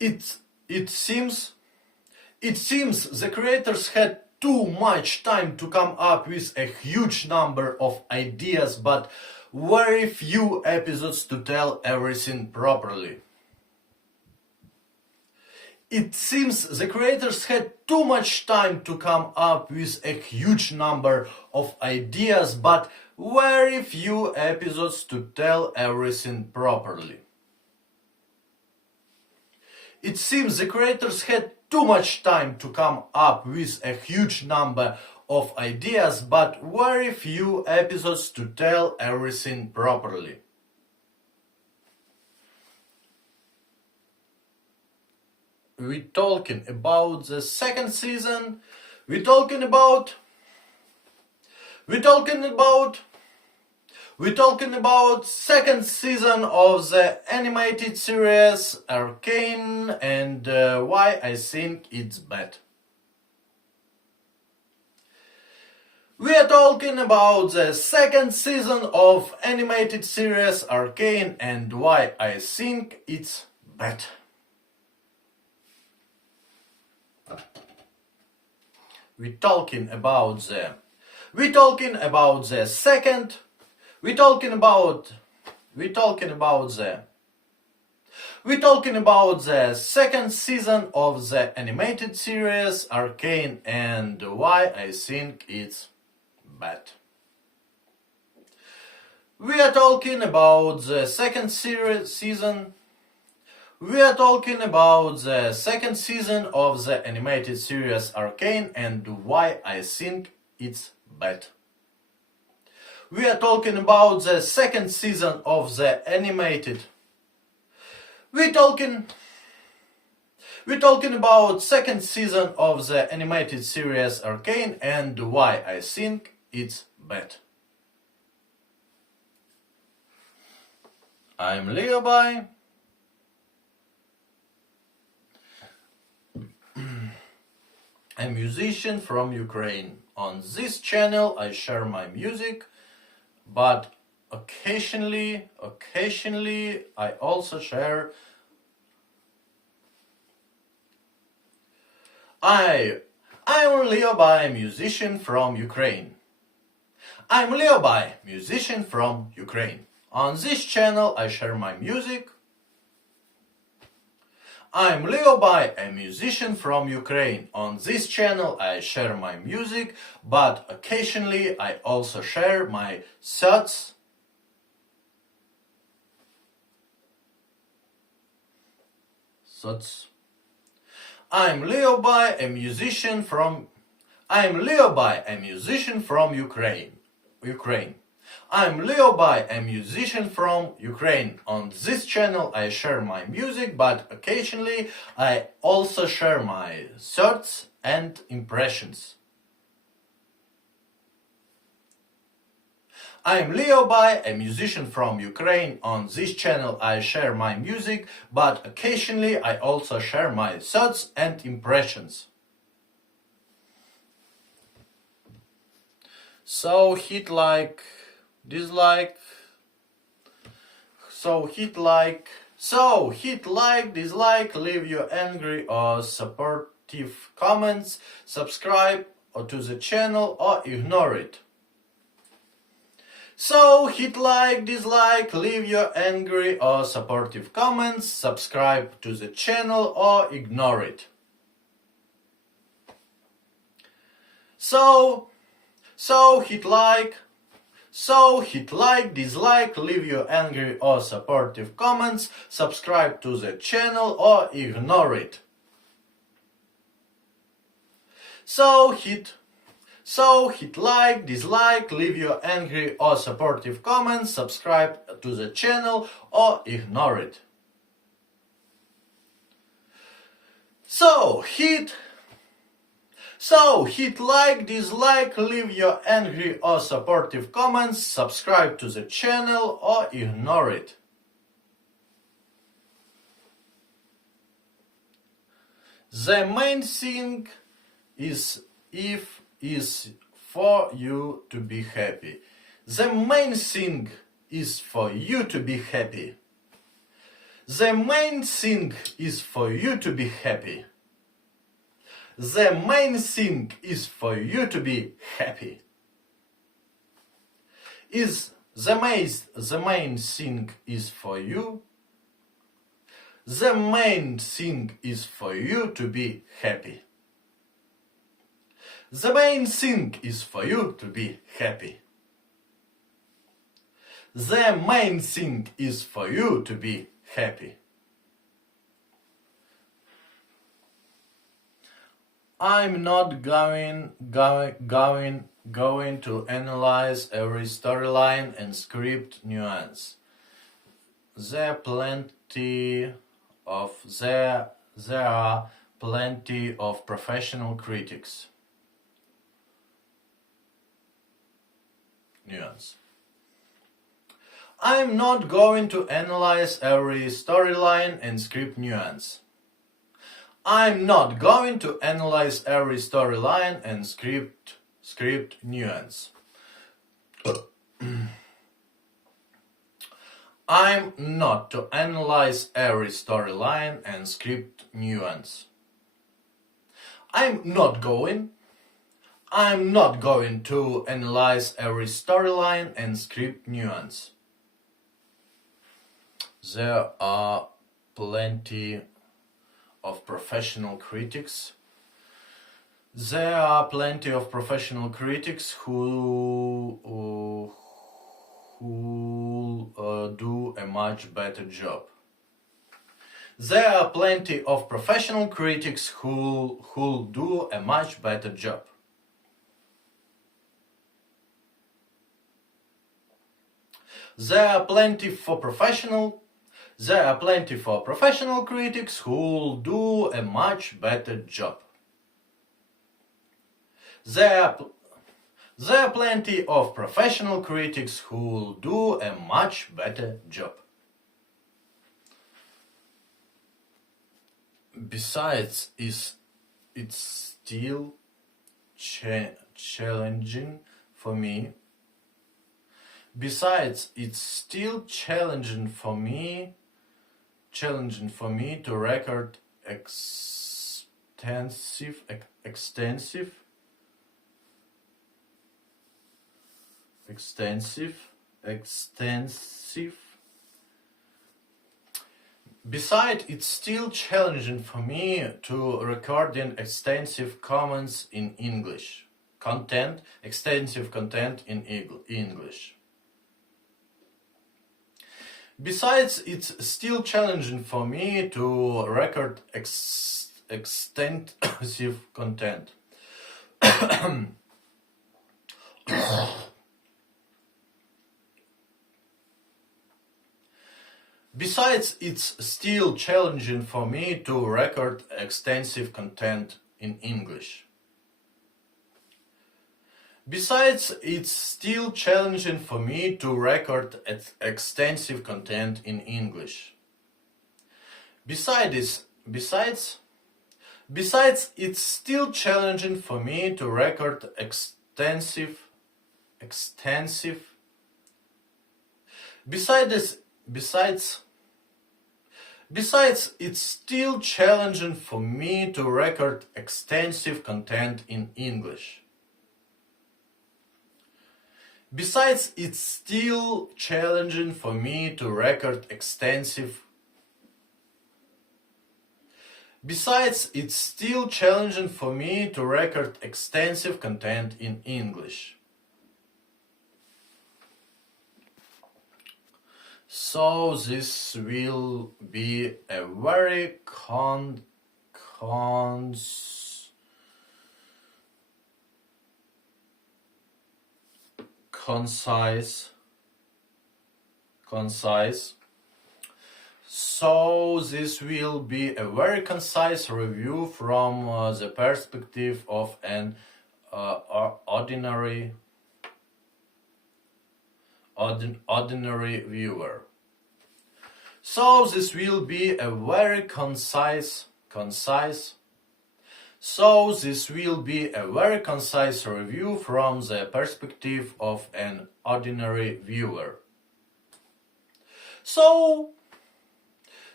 It it seems it seems the creators had too much time to come up with a huge number of ideas, but very few episodes to tell everything properly. It seems the creators had too much time to come up with a huge number of ideas, but very few episodes to tell everything properly. It seems the creators had too much time to come up with a huge number of ideas, but very few episodes to tell everything properly. We're talking about the second season. We're talking about second season of the animated series Arcane and why I think it's bad. We are talking about the second season of animated series Arcane and why I think it's bad. We're talking about the second season of the animated series Arcane and why I think it's bad. We are talking about the second season of the animated series Arcane and why I think it's bad. We are talking about the second season of the animated. We're talking about second season of the animated series Arcane and why I think it's bad. I'm Leobai. A musician from Ukraine. On this channel I share my music, but occasionally I also share I'm Leobai, musician from Ukraine. I'm Leobai, musician from Ukraine. On this channel I share my music. I'm Leobai, a musician from Ukraine. On this channel I share my music, but occasionally I also share my thoughts. I'm Leobai, a musician from Ukraine. I'm Leobai, a musician from Ukraine. On this channel I share my music, but occasionally I also share my thoughts and impressions. I'm Leobai, a musician from Ukraine. On this channel I share my music, but occasionally I also share my thoughts and impressions. So hit like, dislike, dislike, leave your angry or supportive comments, subscribe to the channel or ignore it. So hit like, dislike, leave your angry or supportive comments, subscribe to the channel or ignore it. So hit like, dislike, leave your angry or supportive comments, subscribe to the channel or ignore it. So hit like, dislike, leave your angry or supportive comments, subscribe to the channel or ignore it. So hit like, dislike, leave your angry or supportive comments, subscribe to the channel or ignore it. The main thing is for you to be happy. The main thing is for you to be happy. The main thing is for you to be happy. The main thing is for you to be happy. The main thing is for you. The main thing is for you to be happy. The main thing is for you to be happy. The main thing is for you to be happy. I'm not going to analyze every storyline and script nuance. There are plenty of professional critics. Nuance. I'm not going to analyze every storyline and script nuance. I'm not going to analyze every storyline and script nuance. I'm not to analyze every storyline and script nuance. I'm not going to analyze every storyline and script nuance. There are plenty of professional critics. There are plenty of professional critics who do a much better job. There are plenty of professional critics who do a much better job. There are plenty for professional critics who'll do a much better job. There are plenty of professional critics who'll do a much better job. Besides, it's still challenging for me. Besides, it's still challenging for me to record extensive. Besides, it's still challenging for me to recording extensive comments in English. Extensive content in English. Besides, it's still challenging for me to record extensive content. Besides, it's still challenging for me to record extensive content in English. Besides, it's still challenging for me to record extensive content in English. Besides, it's still challenging for me to record extensive. Besides, it's still challenging for me to record extensive content in English. Besides, it's still challenging for me to record extensive. Besides, it's still challenging for me to record extensive content in English. So this will be a very concise. So this will be a very concise review from the perspective of an ordinary viewer. So this will be a very concise. So this will be a very concise review from the perspective of an ordinary viewer. So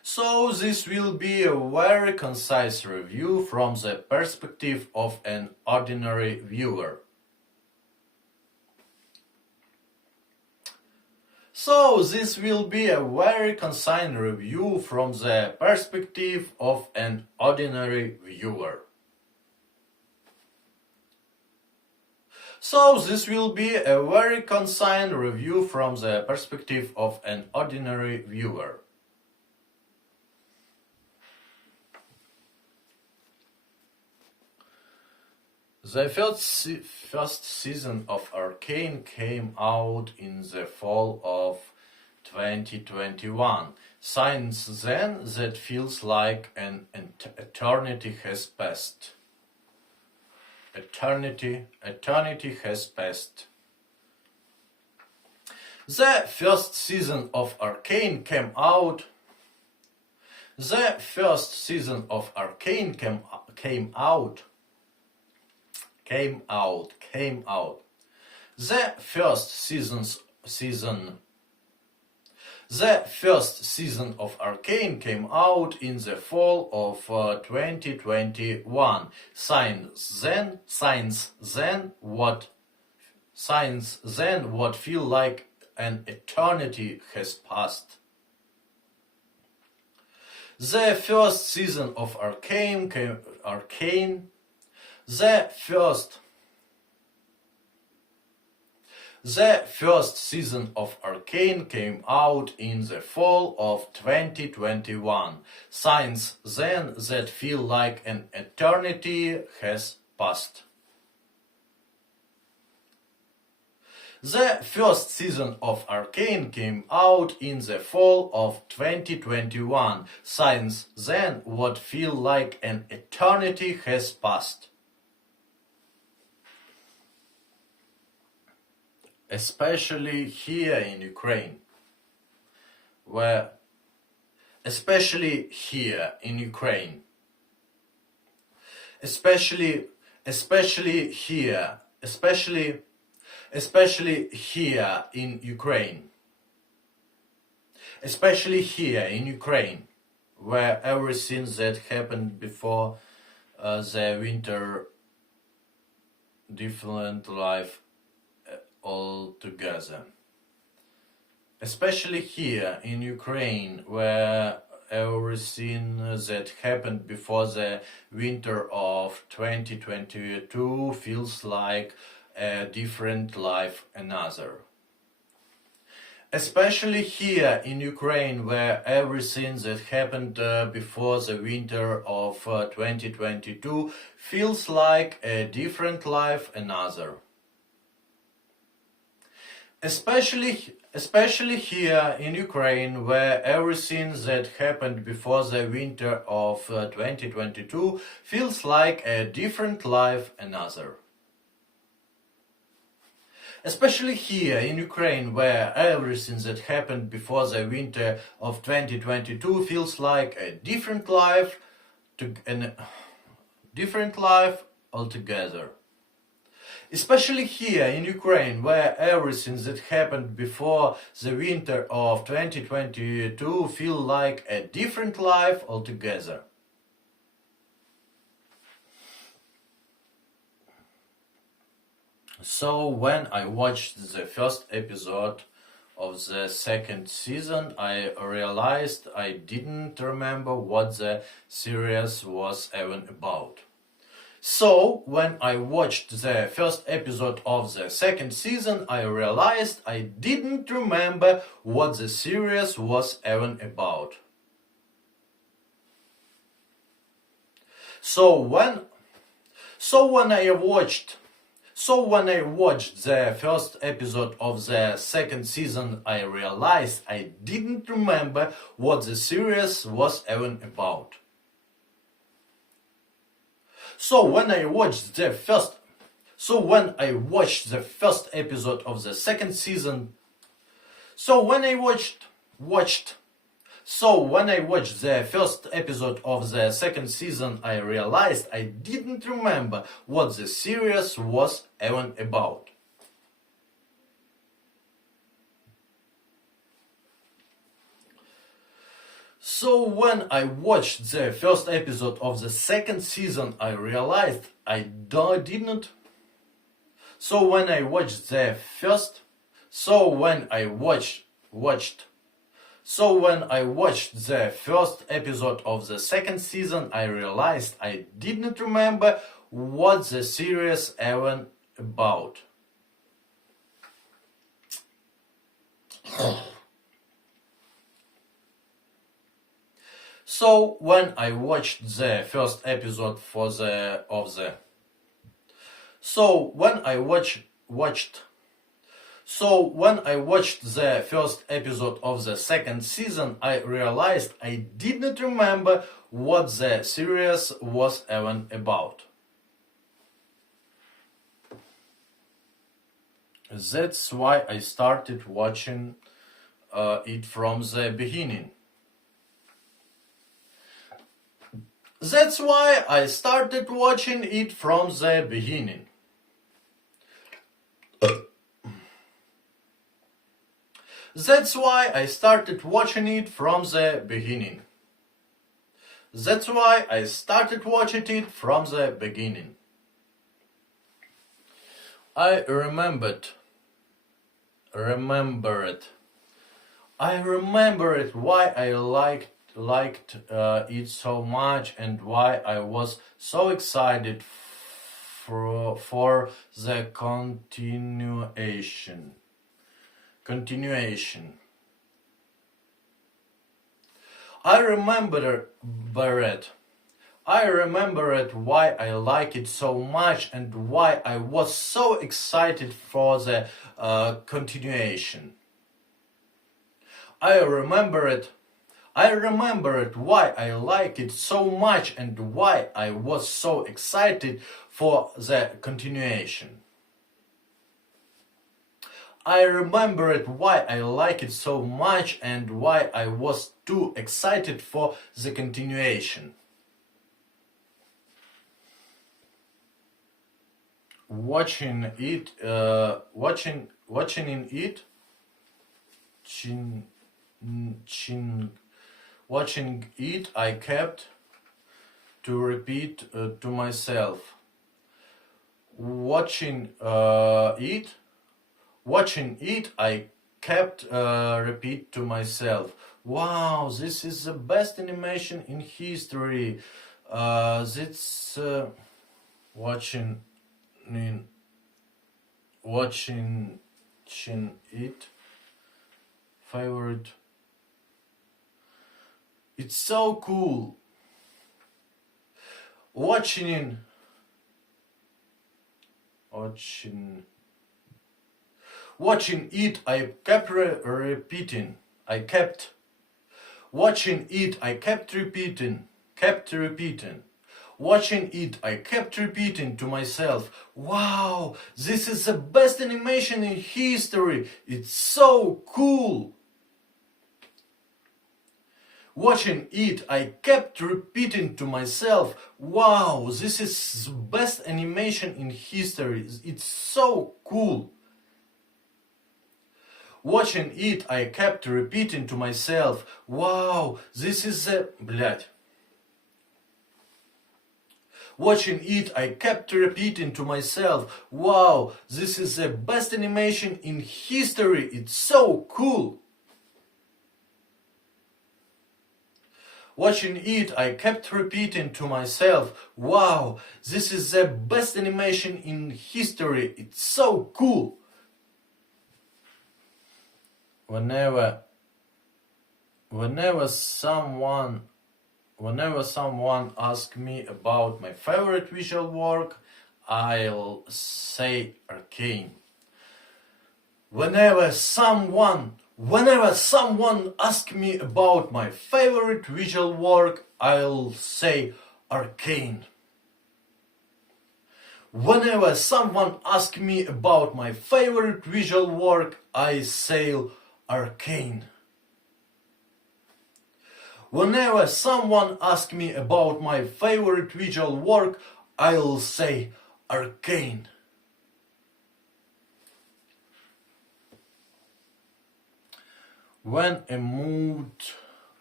So this will be a very concise review from the perspective of an ordinary viewer. So this will be a very concise review from the perspective of an ordinary viewer. So this will be a very concise review from the perspective of an ordinary viewer. The first season of Arcane came out in the fall of 2021. Since then, that feels like an eternity has passed. Eternity has passed. The first season of Arcane came out. The first season of Arcane came out. The first season of Arcane came out in the fall of 2021. Since then, what feel like an eternity has passed. The first season of Arcane came out in the fall of 2021. Since then, that feel like an eternity has passed. The first season of Arcane came out in the fall of 2021. Since then, what feel like an eternity has passed. Especially here in Ukraine, especially here in Ukraine, especially here in Ukraine, where everything that happened before the winter, different life altogether. Especially here in Ukraine, where everything that happened before the winter of 2022 feels like a different life another. Especially here in Ukraine, where everything that happened before the winter of 2022 feels like a different life another. Especially here in Ukraine, where everything that happened before the winter of 2022 feels like a different life another. Especially here in Ukraine, where everything that happened before the winter of 2022 feels like a different life altogether. Especially here in Ukraine, where everything that happened before the winter of 2022 feel like a different life altogether. So when I watched the first episode of the second season, I realized I didn't remember what the series was even about. So, when I watched the first episode of the second season, I realized I didn't remember what the series was even about. So when I watched the first episode of the second season, I realized I didn't remember what the series was even about. So when I watched the first episode of the second season, when I watched the first episode of the second season, I realized I didn't remember what the series was even about. So when I watched the first episode of the second season, I realized I didn't. So when I watched the first, so when I watched, so when I watched the first episode of the second season, I realized I didn't remember what the series even about. So when I watched the first episode so when I watched the first episode of the second season, I realized I didn't remember what the series was even about. That's why I started watching it from the beginning. That's why I started watching it from the beginning. That's why I started watching it from the beginning. That's why I started watching it from the beginning. I remembered why I liked it so much and why I was so excited for the continuation. I remember it why I like it so much and why I was so excited for the continuation. I remember it why I like it so much and why I was so excited for the continuation. I remember it why I like it so much and why I was too excited for the continuation. Watching it, I kept to repeat to myself. Watching it, I kept repeat to myself. Wow, this is the best animation in history. That's watching it. Favorite. It's so cool. Watching it, I kept repeating. Watching it, I kept repeating. Watching it, I kept repeating to myself, wow, this is the best animation in history. It's so cool. Watching it, I kept repeating to myself, wow, this is the best animation in history. It's so cool. Watching it, I kept repeating to myself, wow, this is the... Watching it, I kept repeating to myself, wow, this is the best animation in history. It's so cool. Watching it, I kept repeating to myself, wow, this is the best animation in history. It's so cool. Whenever someone asks me about my favorite visual work, I'll say Arcane. Whenever someone asks me about my favorite visual work, I'll say Arcane. Whenever someone asks me about my favorite visual work, I say Arcane. Whenever someone asks me about my favorite visual work, I'll say Arcane. When a mood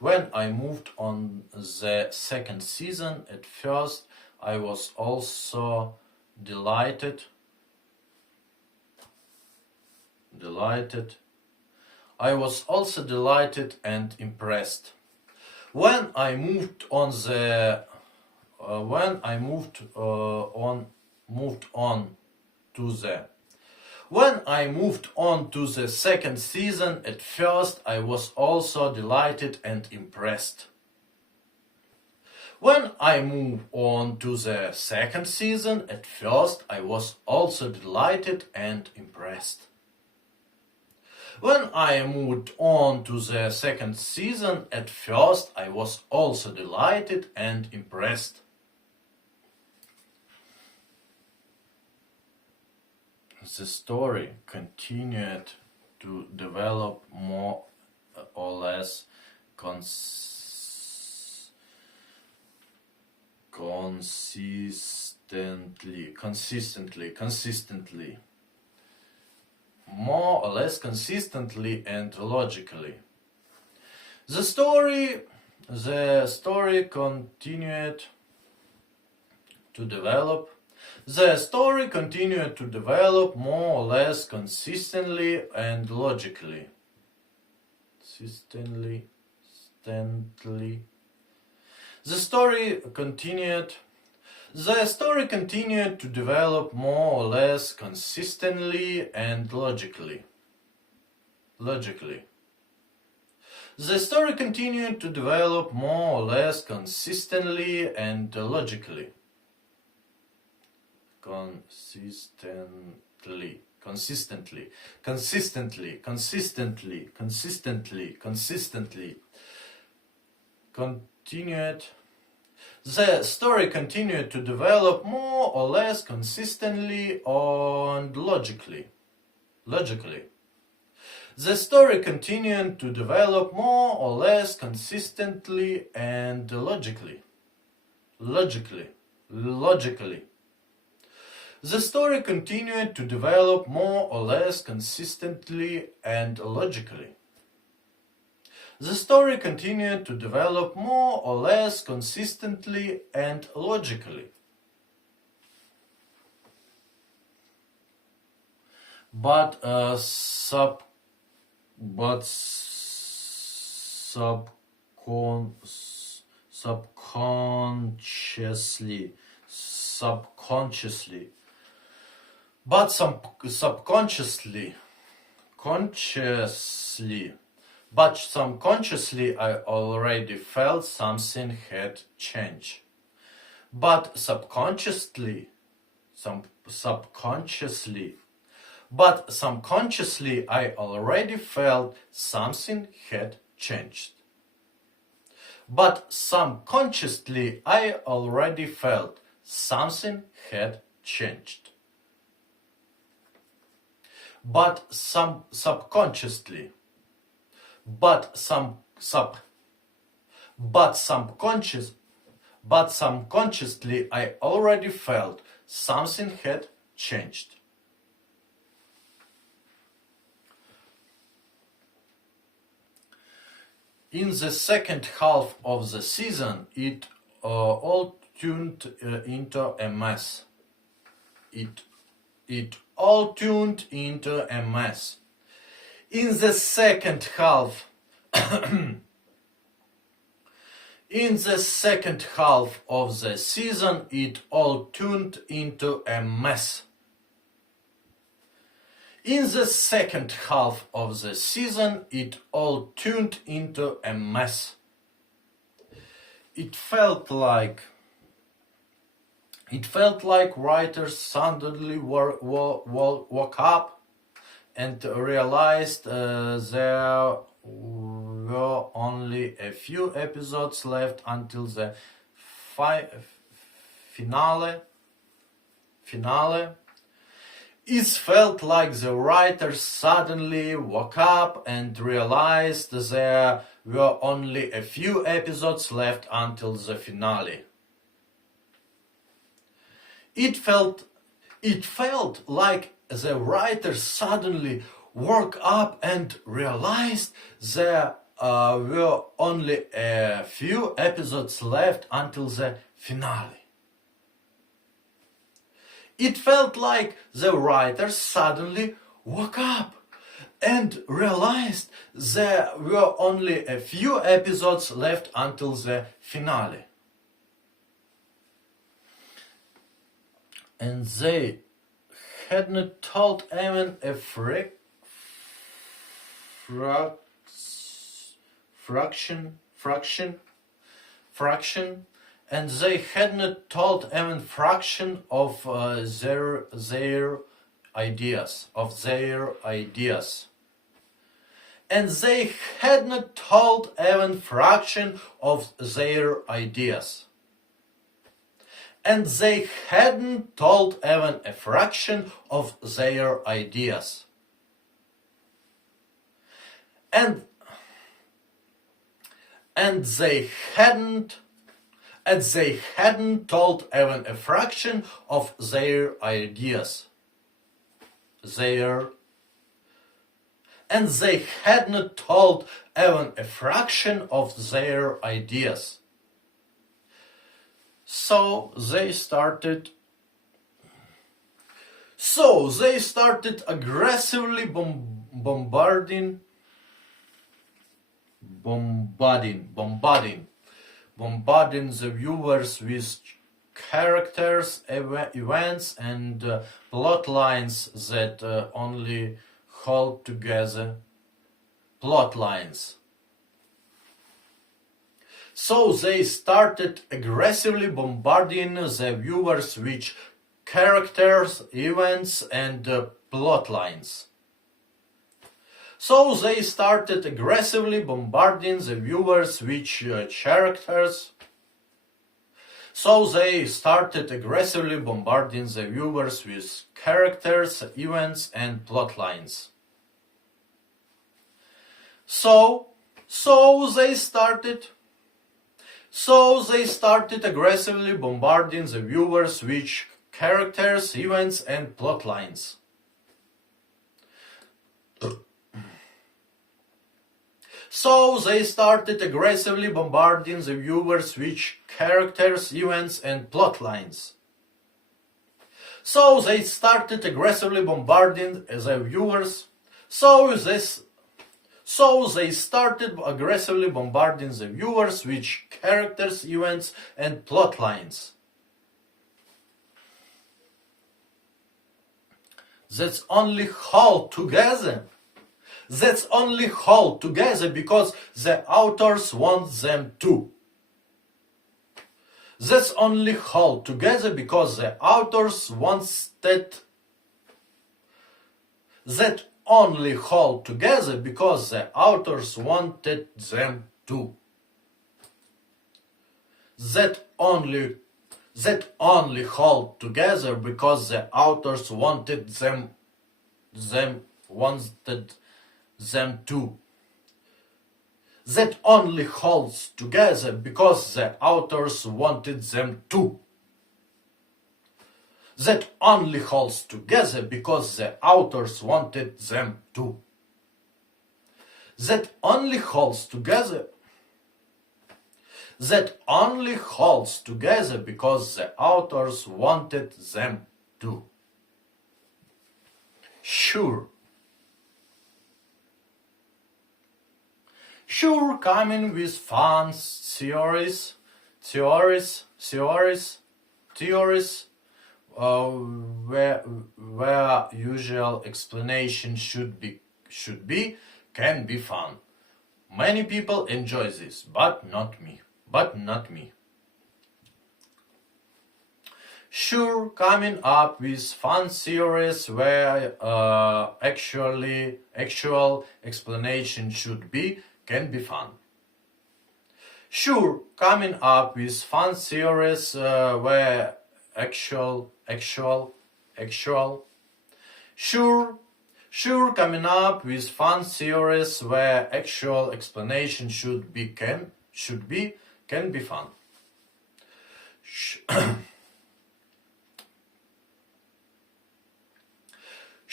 When I moved on the second season, at first I was also delighted. I was also delighted and impressed. When I moved on to the second season, at first I was also delighted and impressed. When I moved on to the second season, at first I was also delighted and impressed. When I moved on to the second season, at first I was also delighted and impressed. The story continued to develop more or less consistently, more or less consistently and logically. The story continued to develop. The story continued to develop more or less consistently and logically. The story continued to develop more or less consistently and logically. The story continued to develop more or less consistently and logically. Consistently. The story continued to develop more or less consistently and logically. The story continued to develop more or less consistently and logically. The story continued to develop more or less consistently and logically. The story continued to develop more or less consistently and logically. But subconsciously, I already felt something had changed. But subconsciously, I already felt something had changed. But subconsciously, I already felt something had changed. But subconsciously, I already felt something had changed. In the second half of the season, it all turned into a mess. It all turned into a mess. In the second half of the season, it all turned into a mess. In the second half of the season, it all turned into a mess. It felt like writers suddenly woke up and realized there were only a few episodes left until the finale. It felt like the writers suddenly woke up and realized there were only a few episodes left until the finale. It felt like the writers suddenly woke up and realized there were only a few episodes left until the finale. It felt like the writers suddenly woke up and realized there were only a few episodes left until the finale. And they had not told even a fraction, and they had not told even fraction of their ideas, and they had not told even fraction of their ideas, and they hadn't told even a fraction of their ideas, and they hadn't told even a fraction of their ideas. And they had not told even a fraction of their ideas. So they started aggressively bombarding the viewers with characters, events, and plot lines that only hold together. So they started aggressively bombarding the viewers with characters, events, and plot lines. So they started aggressively bombarding the viewers with characters. So they started aggressively bombarding the viewers with characters, events, and plot lines. So they started aggressively bombarding the viewers with characters, events, and plot lines. So they started aggressively bombarding the viewers with characters, events, and plot lines. So they started aggressively bombarding the viewers. So they started aggressively bombarding the viewers with characters, events, and plot lines. That's only hold together because the authors want them to. That's only hold together because the authors wanted. That only hold together because the authors wanted them to. That only hold together because the authors wanted them to. That only holds together because the authors wanted them to. That only holds together because the authors wanted them to. That only holds together. That only holds together because the authors wanted them to. Sure, coming with fun theories, where usual explanation should be, can be fun. Many people enjoy this, but not me. Sure, coming up with fun theories where actual explanation should be, can be fun. Sure, coming up with fun theories where actual. Sure, coming up with fun theories where actual explanation should be, can be fun.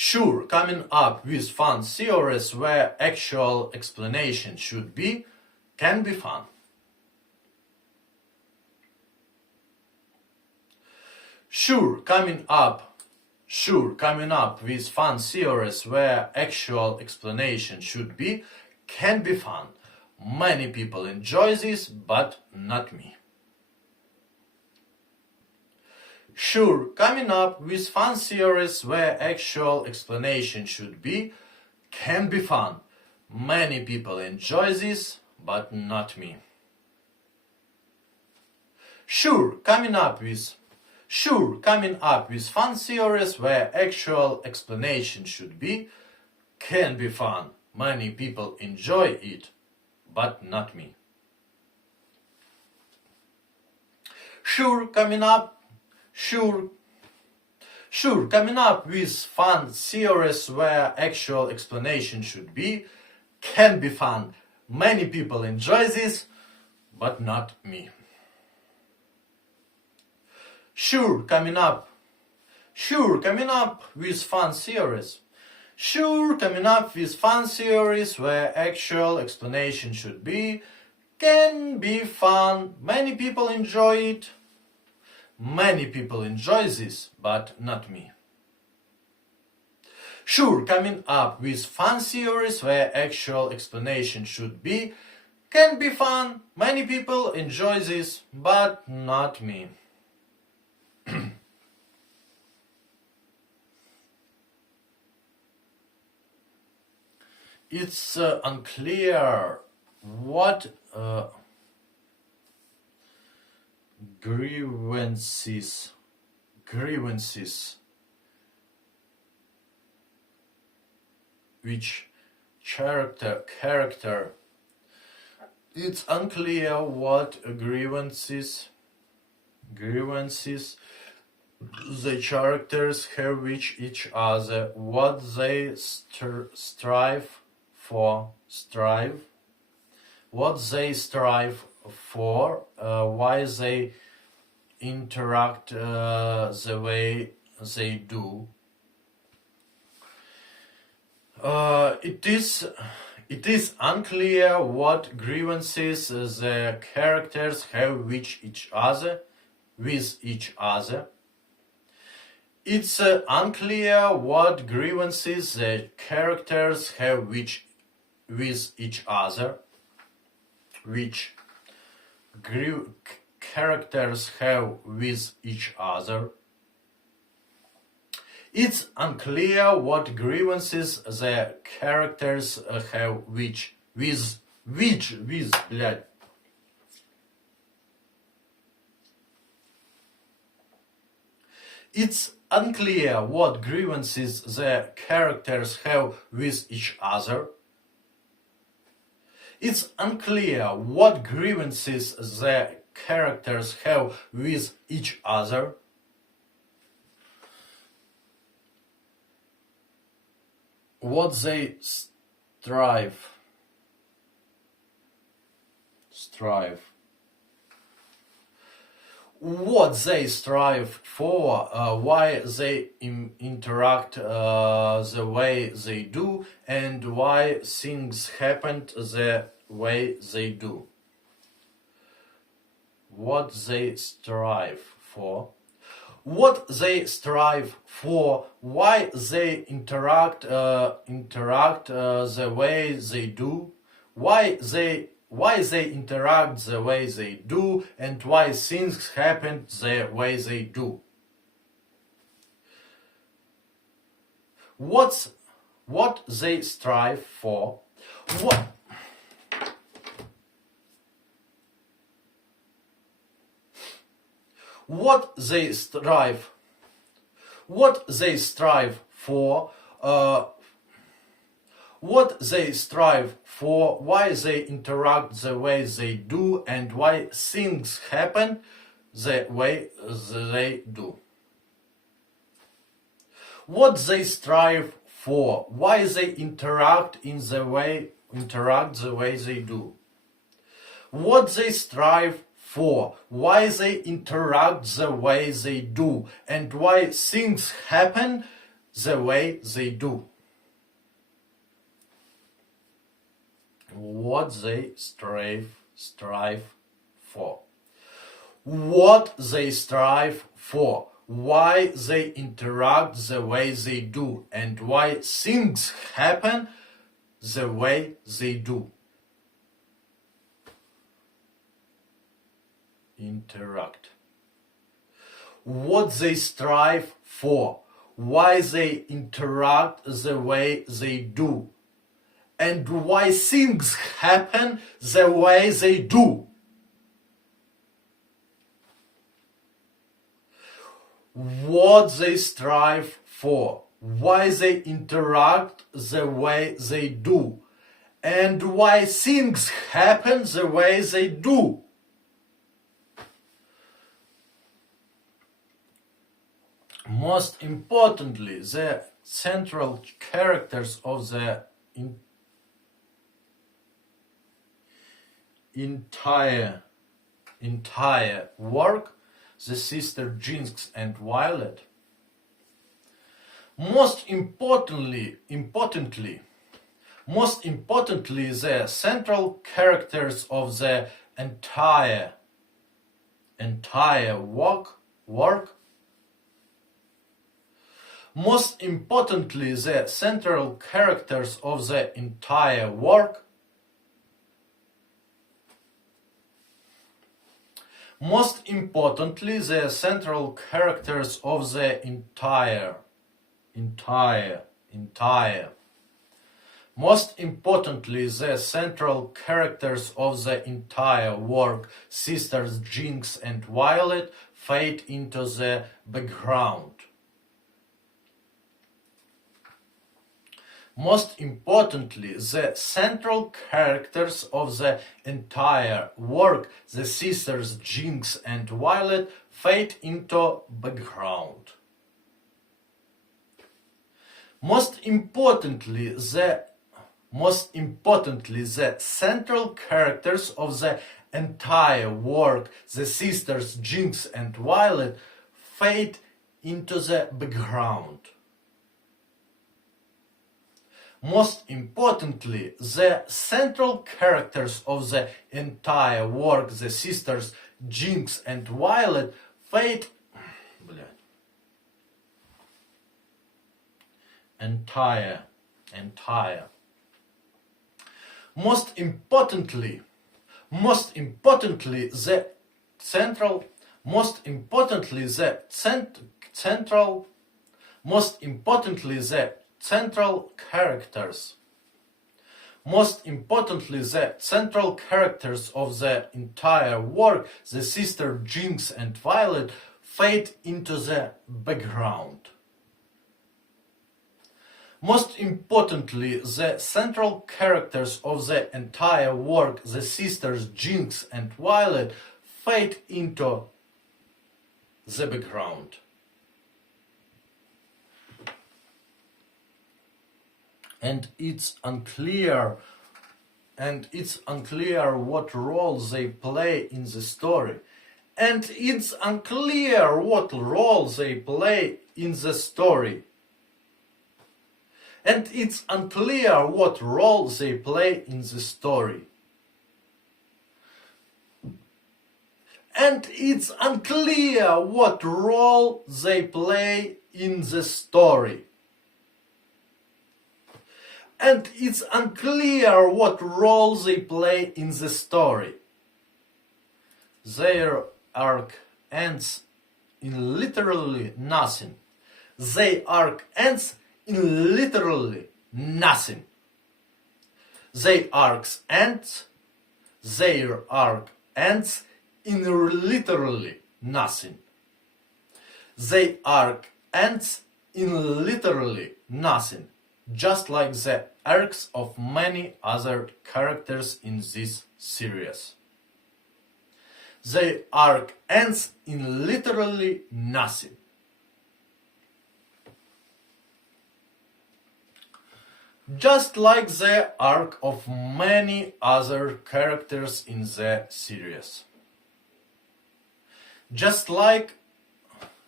Sure, coming up with fun theories where actual explanation should be, can be fun. Sure, coming up with fun theories where actual explanation should be, can be fun. Many people enjoy this, but not me. Sure, coming up with fun theories where actual explanation should be, can be fun. Many people enjoy this, but not me. Sure, coming up with fun theories where actual explanation should be, can be fun. Many people enjoy it, but not me. Sure, coming up with fun theories where actual explanation should be, can be fun. Many people enjoy this, but not me. Sure, coming up with fun theories. Sure, coming up with fun theories where actual explanation should be, can be fun. Many people enjoy it. Many people enjoy this, but not me. Sure, coming up with fun theories where actual explanation should be, can be fun. Many people enjoy this, but not me. It's unclear what grievances which character it's unclear what grievances the characters have with each other, what they strive for, why they interact the way they do. It is unclear what grievances the characters have with each other. It's unclear what grievances the characters have with each other. Which characters have with each other. It's unclear what grievances the characters have with, блядь. It's unclear what grievances the characters have with each other. It's unclear what grievances the characters have with each other. What they strive. What they strive for, why they interact the way they do, and why things happen the way they do. What they strive for. What they strive for, why they interact the way they do, why they interact the way they do, and why things happen the way they do. What they strive for. What they strive for, what they strive for, why they interact the way they do, and why things happen the way they do. What they strive for, why they interact the way they do. What they strive for, why they interact the way they do, and why things happen the way they do. What they strive for. What they strive for. Why they interact the way they do, and why things happen the way they do. Interact. What they strive for. Why they interact the way they do, and why things happen the way they do. What they strive for, why they interact the way they do, and why things happen the way they do. Most importantly, the central characters of the entire work, the sister Jinx and Violet. Most importantly, the central characters of the entire work. Most importantly, the central characters of the entire work. Most importantly, the central characters of the entire. Most importantly, the central characters of the entire work, sisters Jinx and Violet, fade into the background. Most importantly, the central characters of the entire work, the sisters Jinx and Violet, fade into background. Most importantly, the central characters of the entire work, the sisters Jinx and Violet, fade into the background. Most importantly, the central characters of the entire work, the sisters Jinx and Violet, fade entire. Most importantly, the central characters. Most importantly, the central characters of the entire work, the sister Jinx and Violet, fade into the background. Most importantly, the central characters of the entire work, the sisters Jinx and Violet, fade into the background. And it's unclear what role they play in the story. And it's unclear what role they play in the story. And it's unclear what role they play in the story. And it's unclear what role they play in the story. And it's unclear what role they play in the story. Their arc ends in literally nothing. Their arc ends in literally nothing. Their arc ends in literally nothing. Their arc ends in literally nothing, just like the arcs of many other characters in this series. Their arc ends in literally nothing. Just like the arc of many other characters in the series. Just like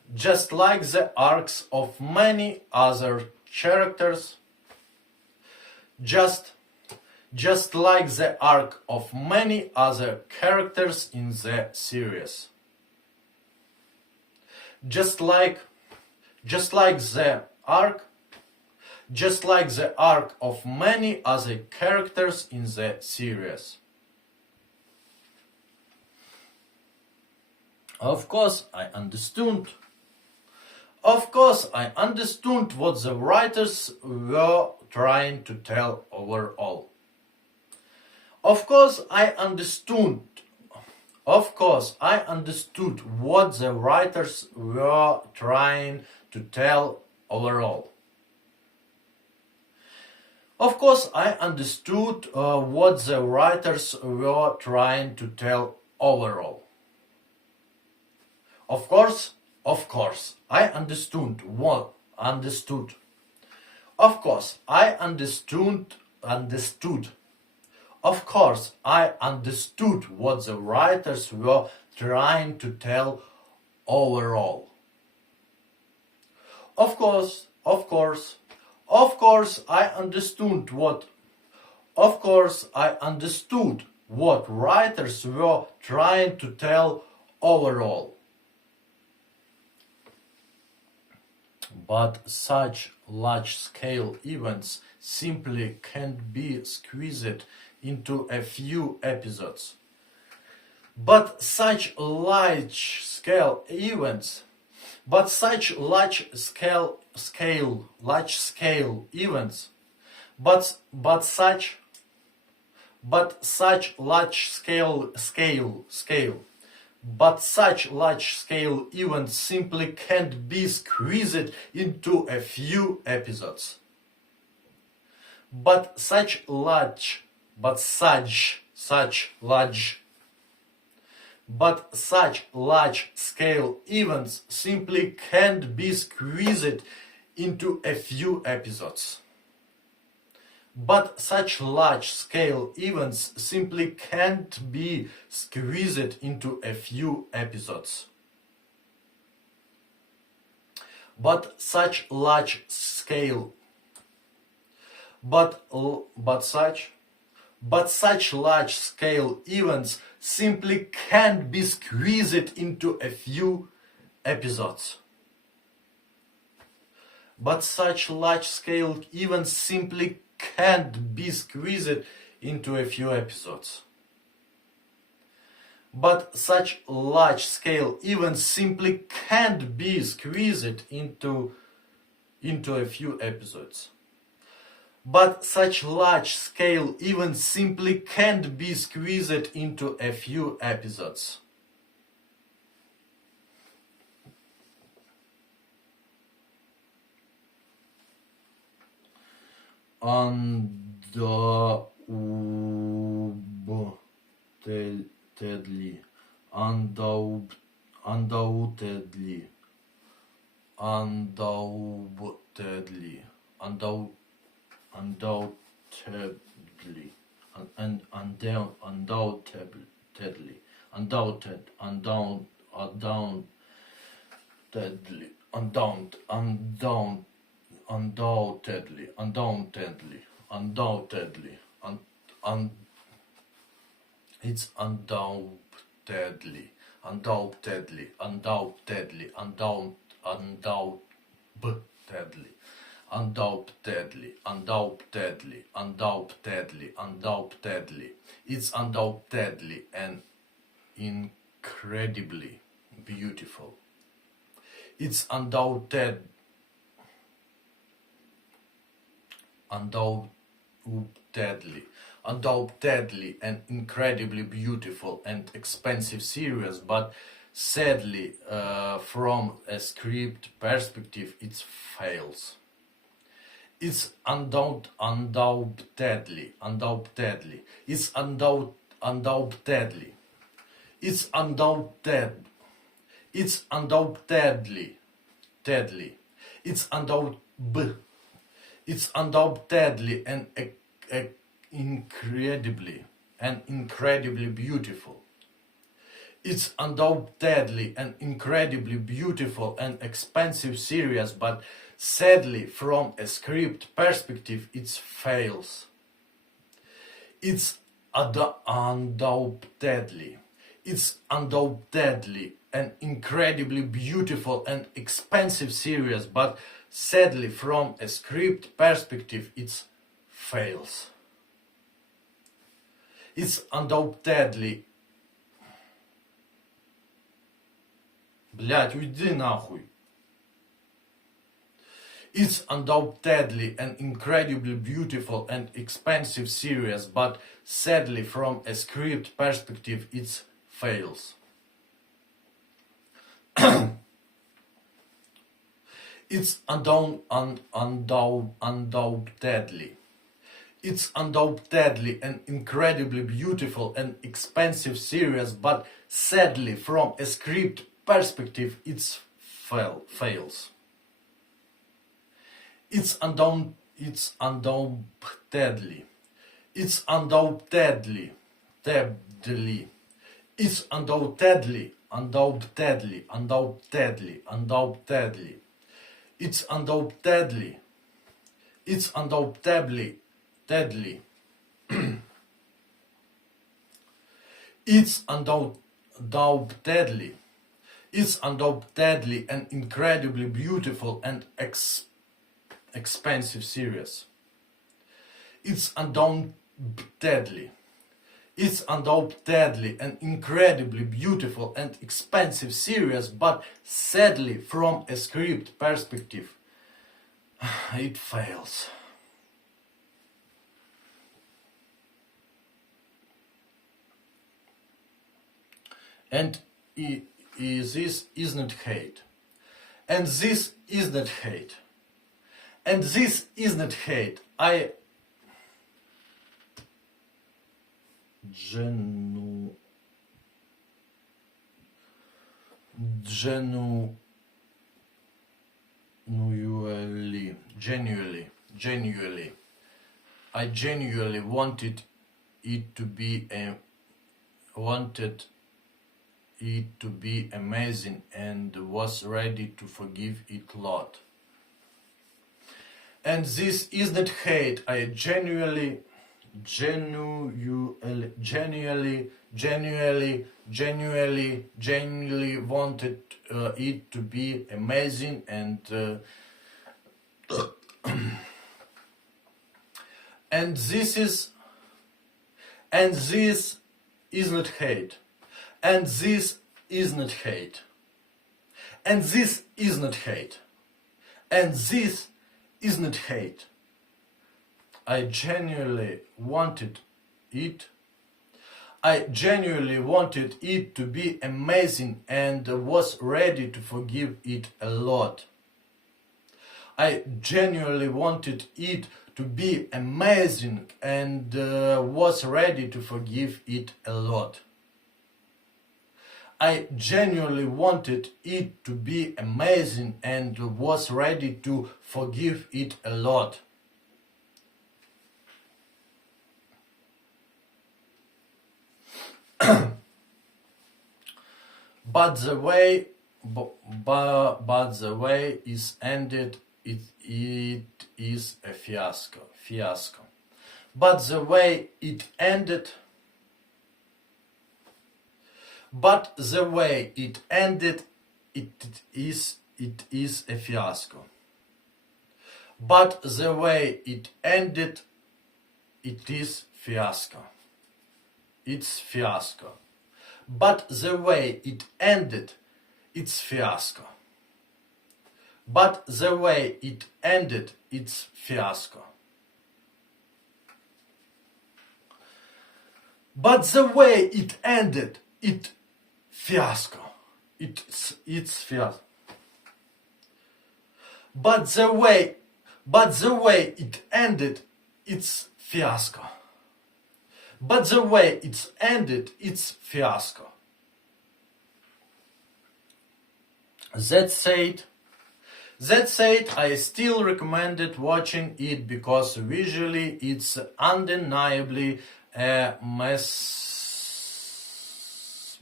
just like the arcs of many other characters, just like the arc of many other characters in the series. Just like the arc of many other characters in the series. Of course, I understood what the writers were trying to tell overall. Of course, I understood what the writers were trying to tell overall. Of course, I understood what the writers were trying to tell overall. Of course, I understood. Of course, I understood. Of course, I understood what the writers were trying to tell overall. Of course, I understood what writers were trying to tell overall. But such large-scale events simply can't be squeezed into a few episodes. But such large-scale events, but such large-scale events, but such large-scale events simply can't be squeezed into a few episodes. But such large-scale events simply can't be squeezed into a few episodes. But such large-scale events simply can't be squeezed into a few episodes. But such large-scale events simply can't be squeezed into a few episodes. But such large-scale events simply can't be squeezed into a few episodes. But such large-scale events simply can't be squeezed into a few episodes. But such large-scale events simply can't be squeezed into a few episodes. Undoubtedly, undoubtedly, undoubtedly, undoubtedly, undoubtedly, it's undoubtedly, it's undoubtedly and incredibly beautiful. It's undoubtedly an incredibly beautiful and expensive series, but sadly, from a script perspective, it fails. It's undoubtedly. It's undoubtedly. It's undoubtedly. It's undoubtedly. It's undoubtedly and incredibly beautiful. It's undoubtedly an incredibly beautiful and expensive series, but sadly, from a script perspective, it fails. It's undoubtedly. It's undoubtedly an incredibly beautiful and expensive series, but sadly, from a script perspective, it fails. It's undoubtedly. Блять, уйди нахуй. It's undoubtedly an incredibly beautiful and expensive series, but sadly, from a script perspective, it fails. It's undoubtedly. It's undoubtedly an incredibly beautiful and expensive series, but sadly, from a script perspective, it fails. It's undoubtedly. It's undoubtedly. It's undoubtedly. It's undoubtedly. It's undoubtedly. It's undoubtedly. It's undoubtedly an incredibly beautiful and expensive series. It's undoubtedly. It's undoubtedly an incredibly beautiful and expensive series, but sadly, from a script perspective, it fails. And this is not hate. And this is not hate. And this is not hate. Genuinely, I genuinely wanted it to be amazing and was ready to forgive it a lot. And this is not hate. I genuinely wanted it to be amazing and and this is not hate. And this is not hate. And this is not hate. And this is not hate. I genuinely wanted it to be amazing and was ready to forgive it a lot. I genuinely wanted it to be amazing and was ready to forgive it a lot. I genuinely wanted it to be amazing and was ready to forgive it a lot. But the way is ended, it is a fiasco. But the way it ended. But the way it ended, it is a fiasco. But the way it ended, it is fiasco. It's fiasco. But the way it ended, it's fiasco. But the way it ended, it's fiasco. But the way it ended, it fiasco. It's fiasco. But the way it ended, it's fiasco. But the way it's ended, it's fiasco. That said, I still recommended watching it because visually it's undeniably a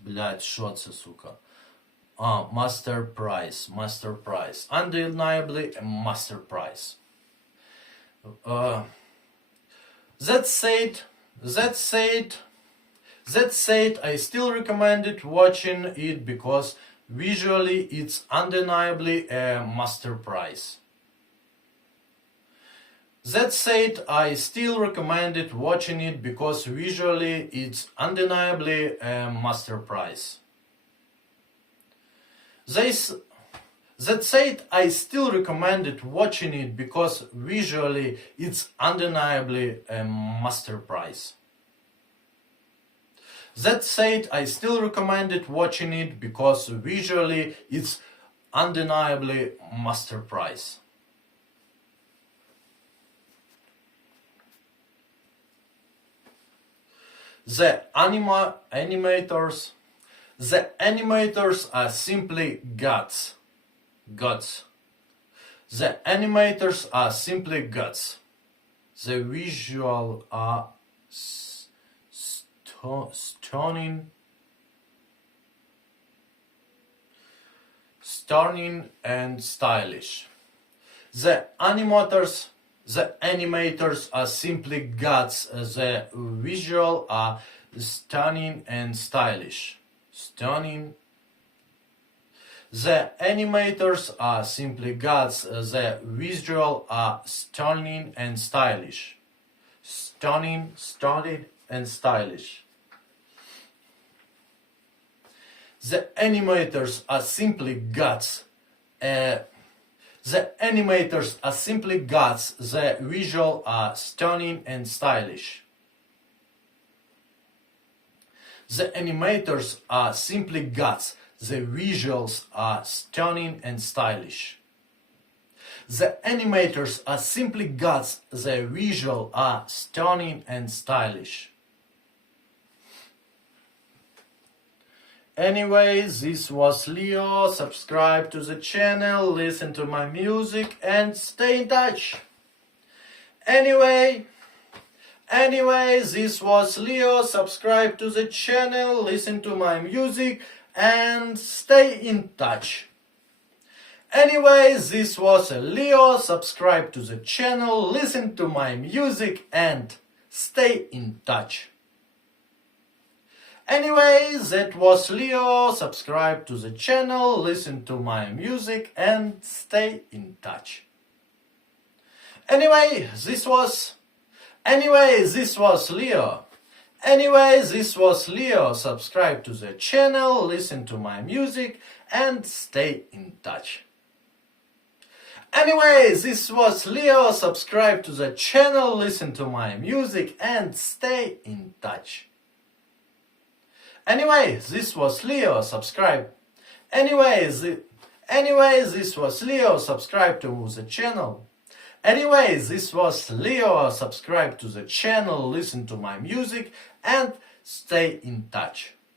Блять, що це, сука? Master Price. Master Price. Undeniably a Master Price. That said, I still recommended watching it because visually it's undeniably a Master Price. That said, I still recommended watching it because visually it's undeniably a Master Price. That said, I still recommended watching it because visually it's undeniably a Master Price. That said, I still recommended watching it because visually it's undeniably Master Price. The animators are simply gods. The animators are simply gods. The visual are stunning and stylish. The animators are simply gods. The visual are stunning and stylish. The animators are simply gods. The visual are stunning and stylish. Stunning and stylish. The animators are simply gods. The animators are simply gods. The visual are stunning and stylish. The animators are simply gods. The visuals are stunning and stylish. The animators are simply gods. The visual are stunning and stylish. Anyway, this was Leo. Subscribe to the channel, listen to my music, and stay in touch. Anyway, this was Leo. Subscribe to the channel, listen to my music, and stay in touch. Anyway, this was Leo. Subscribe to the channel, listen to my music, and stay in touch. Anyway, that was Leo. Subscribe to the channel, listen to my music, and stay in touch. Anyway, this was Leo. Subscribe to the channel, listen to my music, and stay in touch. Anyway, this was Leo. Subscribe to the channel, listen to my music, and stay in touch. Anyway, this was Leo. Subscribe. This was Leo. Subscribe to the channel. This was Leo. Subscribe to the channel, listen to my music, and stay in touch.